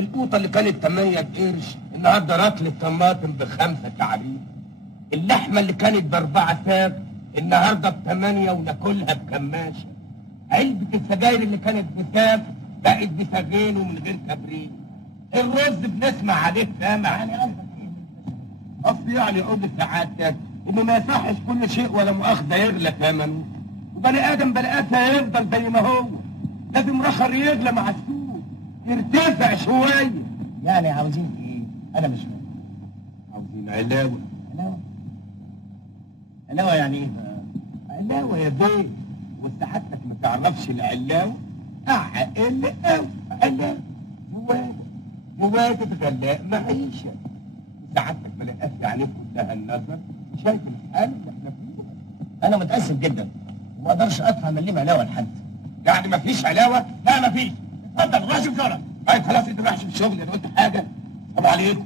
القوطه اللي كانت 8 بقرش النهارده رطل الطماطم ب5 تعريف. اللحمه اللي كانت ب4 ساغ النهارده ب8 وناكلها بكماشه. علبه السجاير اللي كانت بساغ بقت بساغين ومن غير كبريت. الرز بنسمع عليه سامع. يعني قصدك ايه؟ قصدي يعني اقول لسعادتك انه ما يصحش كل شيء ولا مؤاخذه يغلى ثمنه، وبني ادم بني ادم هيفضل زي ما هو. لازم رخر يغلى مع السوق، يرتفع شويه. يعني عاوزين ايه؟ انا مش فاهم. عاوزين علاوه. علاوه؟ علاوه يعني ايه؟ علاوه يا بيه، وسعادتك ما تعرفش العلاوه؟ اعقل قوي. علاوه مواجد غلاء معيشه. سعادتك بلاقيها يعني كلها النظر، شايف الحاله اللي احنا فيها. انا متاسف جدا وما اقدرش ادفع مليم علاوه لحد. يعني مفيش علاوه؟ لا مفيش. اتفضل روح شوف شغلك. طيب خلاص انت رايح شوف شغل. انا قلت حاجه؟ السلام عليكم.